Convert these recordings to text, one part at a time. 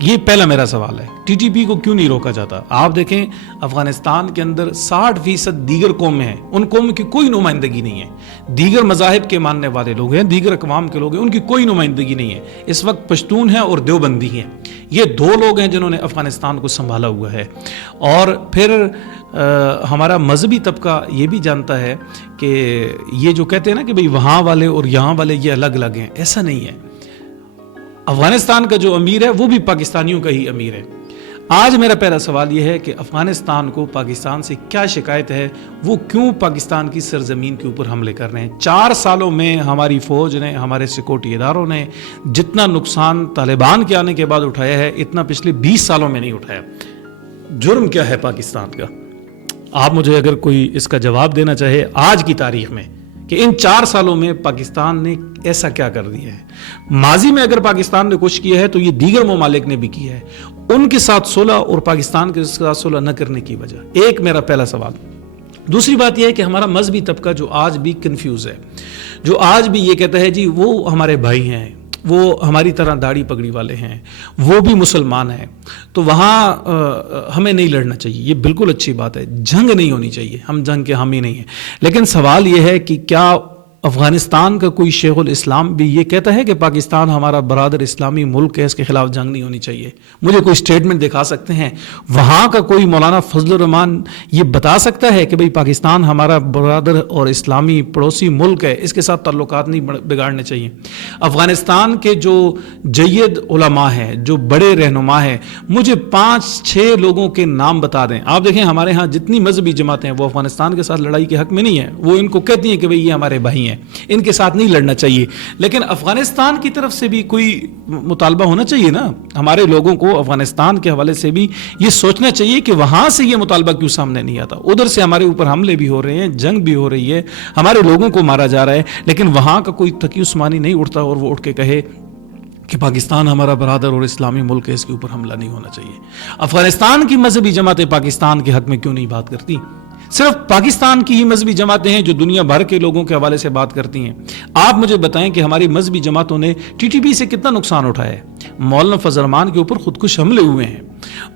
یہ پہلا میرا سوال ہے، ٹی ٹی پی کو کیوں نہیں روکا جاتا؟ آپ دیکھیں افغانستان کے اندر 60% دیگر قومیں ہیں، ان قوموں کی کوئی نمائندگی نہیں ہے، دیگر مذاہب کے ماننے والے لوگ ہیں، دیگر اقوام کے لوگ ہیں، ان کی کوئی نمائندگی نہیں ہے۔ اس وقت پشتون ہیں اور دیوبندی ہیں، یہ دو لوگ ہیں جنہوں نے افغانستان کو سنبھالا ہوا ہے۔ اور پھر ہمارا مذہبی طبقہ یہ بھی جانتا ہے کہ یہ جو کہتے ہیں نا کہ بھئی وہاں والے اور یہاں والے یہ الگ الگ ہیں، ایسا نہیں ہے۔ افغانستان کا جو امیر ہے وہ بھی پاکستانیوں کا ہی امیر ہے۔ آج میرا پہلا سوال یہ ہے کہ افغانستان کو پاکستان سے کیا شکایت ہے، وہ کیوں پاکستان کی سرزمین کے اوپر حملے کر رہے ہیں؟ 4 سالوں میں ہماری فوج نے، ہمارے سیکورٹی اداروں نے جتنا نقصان طالبان کے آنے کے بعد اٹھایا ہے، اتنا پچھلے 20 سالوں میں نہیں اٹھایا۔ جرم کیا ہے پاکستان کا؟ آپ مجھے اگر کوئی اس کا جواب دینا چاہے آج کی تاریخ میں کہ ان 4 سالوں میں پاکستان نے ایسا کیا کر دیا ہے۔ ماضی میں اگر پاکستان نے کچھ کیا ہے تو یہ دیگر ممالک نے بھی کیا ہے، ان کے ساتھ صلح اور پاکستان کے ساتھ صلح نہ کرنے کی وجہ۔ ایک میرا پہلا سوال۔ دوسری بات یہ ہے کہ ہمارا مذہبی طبقہ جو آج بھی کنفیوز ہے، جو آج بھی یہ کہتا ہے جی وہ ہمارے بھائی ہیں، وہ ہماری طرح داڑھی پگڑی والے ہیں، وہ بھی مسلمان ہیں، تو وہاں ہمیں نہیں لڑنا چاہیے۔ یہ بالکل اچھی بات ہے، جنگ نہیں ہونی چاہیے، ہم جنگ کے حامی نہیں ہیں، لیکن سوال یہ ہے کہ کیا افغانستان کا کوئی شیخ الاسلام بھی یہ کہتا ہے کہ پاکستان ہمارا برادر اسلامی ملک ہے، اس کے خلاف جنگ نہیں ہونی چاہیے؟ مجھے کوئی سٹیٹمنٹ دکھا سکتے ہیں؟ وہاں کا کوئی مولانا فضل الرحمان یہ بتا سکتا ہے کہ بھئی پاکستان ہمارا برادر اور اسلامی پڑوسی ملک ہے، اس کے ساتھ تعلقات نہیں بگاڑنے چاہیے؟ افغانستان کے جو جید علماء ہیں، جو بڑے رہنما ہیں، مجھے 5-6 لوگوں کے نام بتا دیں۔ آپ دیکھیں ہمارے ہاں جتنی مذہبی جماعتیں ہیں وہ افغانستان کے ساتھ لڑائی کے حق میں نہیں ہیں، وہ ان کو کہتی ہیں کہ بھئی یہ ہمارے بھائی ہیں، ان کے ساتھ نہیں لڑنا چاہیے، لیکن افغانستان کی طرف سے بھی کوئی مطالبہ ہونا چاہیے نا۔ ہمارے لوگوں کو افغانستان کے حوالے سے بھی یہ سوچنا چاہیے کہ وہاں سے یہ مطالبہ کیوں سامنے نہیں آتا؟ ادھر سے ہمارے اوپر حملے بھی ہو رہے ہیں، جنگ بھی ہو رہی ہے، ہمارے لوگوں کو مارا جا رہا ہے، لیکن وہاں کا کوئی تقی عثمانی نہیں اٹھتا اور وہ اٹھ کے کہے کہ پاکستان ہمارا برادر اور اسلامی ملک ہے، اس کے اوپر حملہ نہیں ہونا چاہیے۔ افغانستان کی مذہبی جماعتیں پاکستان کے حق میں کیوں نہیں بات کرتی؟ صرف پاکستان کی ہی مذہبی جماعتیں ہیں جو دنیا بھر کے لوگوں کے حوالے سے بات کرتی ہیں۔ آپ مجھے بتائیں کہ ہماری مذہبی جماعتوں نے ٹی ٹی پی سے کتنا نقصان اٹھایا ہے؟ مولانا فضل الرحمان کے اوپر خودکش حملے ہوئے ہیں،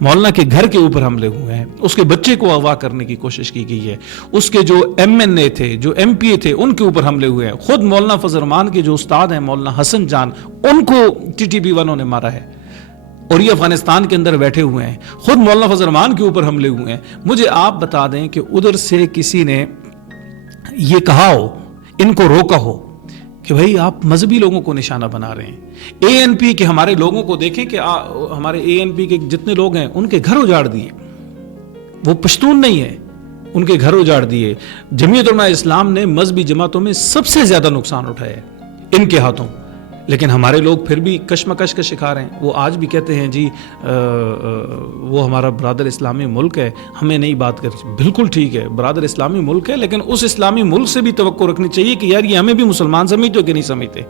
مولانا کے گھر کے اوپر حملے ہوئے ہیں، اس کے بچے کو اغوا کرنے کی کوشش کی گئی ہے، اس کے جو ایم این اے تھے، جو ایم پی اے تھے، ان کے اوپر حملے ہوئے ہیں، خود مولانا فضل الرحمان کے جو استاد ہیں مولانا حسن جان، ان کو ٹی ٹی پی والوں نے مارا ہے، اور یہ افغانستان کے اندر بیٹھے ہوئے ہیں، خود مولانا فضل الرحمان کے اوپر حملے ہوئے ہیں۔ مجھے آپ بتا دیں کہ ادھر سے کسی نے یہ کہا ہو، ان کو روکا ہو کہ بھئی آپ مذہبی لوگوں کو نشانہ بنا رہے ہیں؟ اے این پی کے ہمارے لوگوں کو دیکھیں کہ ہمارے اے این پی کے جتنے لوگ ہیں ان کے گھر اجاڑ دیے، وہ پشتون نہیں ہے، ان کے گھر اجاڑ دیے۔ جمعیت علماء اسلام نے مذہبی جماعتوں میں سب سے زیادہ نقصان اٹھایا ہے ان کے ہاتھوں، لیکن ہمارے لوگ پھر بھی کشمکش کا شکار ہیں۔ وہ آج بھی کہتے ہیں جی وہ ہمارا برادر اسلامی ملک ہے، ہمیں نہیں بات کرنی۔ بالکل ٹھیک ہے، برادر اسلامی ملک ہے، لیکن اس اسلامی ملک سے بھی توقع رکھنی چاہیے کہ یار یہ ہمیں بھی مسلمان سمجھتے ہو کہ نہیں سمجھتے۔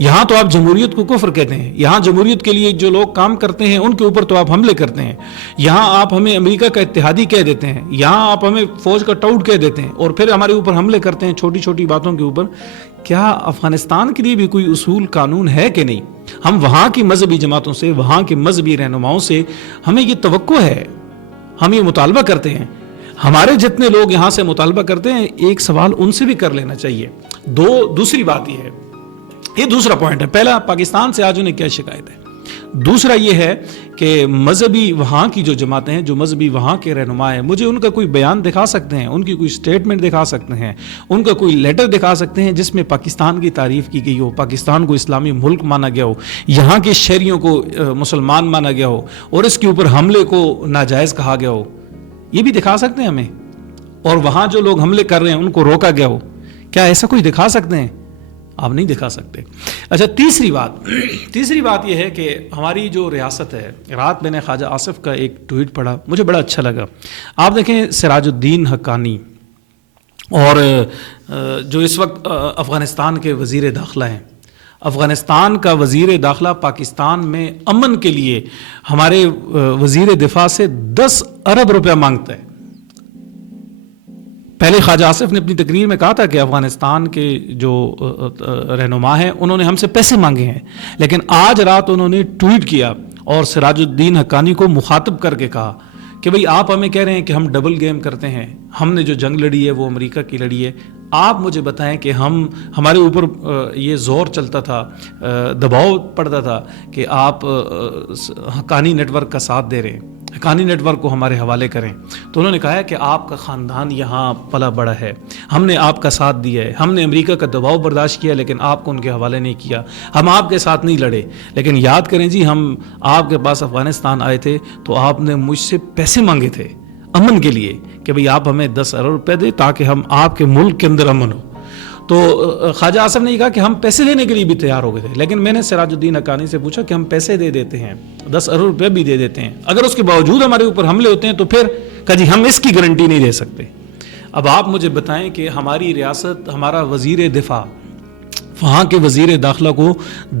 یہاں تو آپ جمہوریت کو کفر کہتے ہیں، یہاں جمہوریت کے لیے جو لوگ کام کرتے ہیں ان کے اوپر تو آپ حملے کرتے ہیں، یہاں آپ ہمیں امریکہ کا اتحادی کہہ دیتے ہیں، یہاں آپ ہمیں فوج کا ٹاؤٹ کہہ دیتے ہیں، اور پھر ہمارے اوپر حملے کرتے ہیں چھوٹی چھوٹی باتوں کے اوپر۔ کیا افغانستان کے لیے بھی کوئی اصول قانون ہے کہ نہیں؟ ہم وہاں کی مذہبی جماعتوں سے، وہاں کے مذہبی رہنماؤں سے ہمیں یہ توقع ہے، ہم یہ مطالبہ کرتے ہیں، ہمارے جتنے لوگ یہاں سے مطالبہ کرتے ہیں ایک سوال ان سے بھی کر لینا چاہیے۔ دوسری بات یہ ہے، یہ دوسرا پوائنٹ ہے، پہلا پاکستان سے آج انہیں کیا شکایت ہے، دوسرا یہ ہے کہ مذہبی وہاں کی جو جماعتیں ہیں، جو مذہبی وہاں کے رہنما ہیں، مجھے ان کا کوئی بیان دکھا سکتے ہیں، ان کی کوئی سٹیٹمنٹ دکھا سکتے ہیں، ان کا کوئی لیٹر دکھا سکتے ہیں جس میں پاکستان کی تعریف کی گئی ہو، پاکستان کو اسلامی ملک مانا گیا ہو، یہاں کے شہریوں کو مسلمان مانا گیا ہو، اور اس کے اوپر حملے کو ناجائز کہا گیا ہو؟ یہ بھی دکھا سکتے ہیں ہمیں؟ اور وہاں جو لوگ حملے کر رہے ہیں ان کو روکا گیا ہو؟ کیا ایسا کوئی دکھا سکتے ہیں؟ آپ نہیں دکھا سکتے۔ اچھا، تیسری بات یہ ہے کہ ہماری جو ریاست ہے، رات میں نے خواجہ آصف کا ایک ٹویٹ پڑھا، مجھے بڑا اچھا لگا۔ آپ دیکھیں سراج الدین حقانی اور جو اس وقت افغانستان کے وزیر داخلہ ہیں، افغانستان کا وزیر داخلہ پاکستان میں امن کے لیے ہمارے وزیر دفاع سے 10 ارب روپیہ مانگتا ہے۔ پہلے خواجہ آصف نے اپنی تقریر میں کہا تھا کہ افغانستان کے جو رہنما ہیں انہوں نے ہم سے پیسے مانگے ہیں، لیکن آج رات انہوں نے ٹویٹ کیا اور سراج الدین حقانی کو مخاطب کر کے کہا کہ بھئی آپ ہمیں کہہ رہے ہیں کہ ہم ڈبل گیم کرتے ہیں, ہم نے جو جنگ لڑی ہے وہ امریکہ کی لڑی ہے, آپ مجھے بتائیں کہ ہمارے اوپر یہ زور چلتا تھا, دباؤ پڑتا تھا کہ آپ حقانی نیٹ ورک کا ساتھ دے رہے ہیں, حقانی نیٹ ورک کو ہمارے حوالے کریں. تو انہوں نے کہا ہے کہ آپ کا خاندان یہاں پلا بڑا ہے, ہم نے آپ کا ساتھ دیا ہے, ہم نے امریکہ کا دباؤ برداشت کیا لیکن آپ کو ان کے حوالے نہیں کیا, ہم آپ کے ساتھ نہیں لڑے. لیکن یاد کریں جی, ہم آپ کے پاس افغانستان آئے تھے تو آپ نے مجھ سے پیسے مانگے تھے امن کے لیے کہ بھئی آپ ہمیں 10 ارب روپے دیں تاکہ ہم آپ کے ملک کے اندر امن ہو. تو خواجہ آصف نے یہ کہا کہ ہم پیسے دینے کے لیے بھی تیار ہو گئے تھے, لیکن میں نے سراج الدین حقانی سے پوچھا کہ ہم پیسے دے دیتے ہیں, 10 ارب روپے بھی دے دیتے ہیں, اگر اس کے باوجود ہمارے اوپر حملے ہوتے ہیں تو پھر کہا جی ہم اس کی گارنٹی نہیں دے سکتے. اب آپ مجھے بتائیں کہ ہماری ریاست, ہمارا وزیر دفاع وہاں کے وزیر داخلہ کو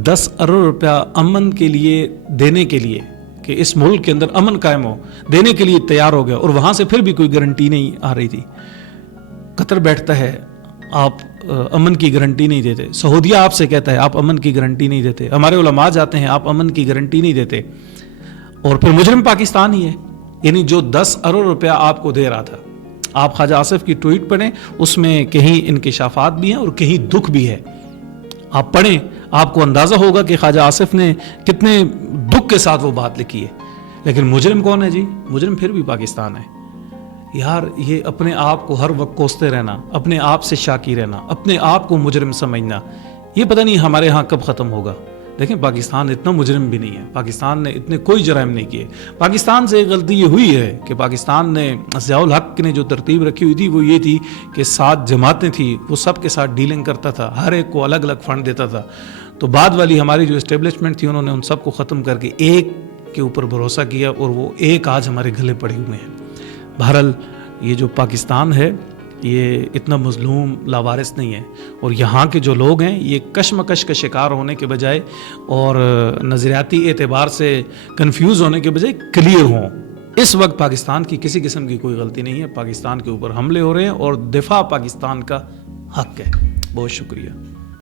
10 ارب روپیہ امن کے لیے دینے کے لیے کہ اس ملک کے اندر امن قائم ہو دینے کے لیے تیار ہو گیا, اور وہاں سے پھر بھی کوئی گارنٹی نہیں آ رہی تھی. قطر بیٹھتا ہے, آپ امن کی گارنٹی نہیں دیتے. سعودیہ آپ سے کہتا ہے آپ امن کی گارنٹی نہیں دیتے. ہمارے علماء جاتے ہیں, آپ امن کی گارنٹی نہیں دیتے. اور پھر مجرم پاکستان ہی ہے, یعنی جو 10 ارب روپیہ آپ کو دے رہا تھا. آپ خواجہ آصف کی ٹویٹ پڑھیں, اس میں کہیں انکشافات بھی ہیں اور کہیں دکھ بھی ہے. آپ پڑھیں, آپ کو اندازہ ہوگا کہ خواجہ آصف نے کتنے دکھ کے ساتھ وہ بات لکھی ہے. لیکن مجرم کون ہے جی؟ مجرم پھر بھی پاکستان ہے. یار یہ اپنے آپ کو ہر وقت کوستے رہنا, اپنے آپ سے شاکی رہنا, اپنے آپ کو مجرم سمجھنا, یہ پتہ نہیں ہمارے ہاں کب ختم ہوگا. دیکھیں پاکستان اتنا مجرم بھی نہیں ہے, پاکستان نے اتنے کوئی جرائم نہیں کیے. پاکستان سے ایک غلطی یہ ہوئی ہے کہ پاکستان نے, ضیاء الحق نے جو ترتیب رکھی ہوئی تھی وہ یہ تھی کہ 7 جماعتیں تھیں, وہ سب کے ساتھ ڈیلنگ کرتا تھا, ہر ایک کو الگ الگ فنڈ دیتا تھا. تو بعد والی ہماری جو اسٹیبلشمنٹ تھی انہوں نے ان سب کو ختم کر کے ایک کے اوپر بھروسہ کیا, اور وہ ایک آج ہمارے گلے پڑے ہوئے ہیں. بہرحال یہ جو پاکستان ہے یہ اتنا مظلوم لاوارث نہیں ہے, اور یہاں کے جو لوگ ہیں یہ کشمکش کا شکار ہونے کے بجائے اور نظریاتی اعتبار سے کنفیوز ہونے کے بجائے کلیئر ہوں. اس وقت پاکستان کی کسی قسم کی کوئی غلطی نہیں ہے, پاکستان کے اوپر حملے ہو رہے ہیں اور دفاع پاکستان کا حق ہے. بہت شکریہ.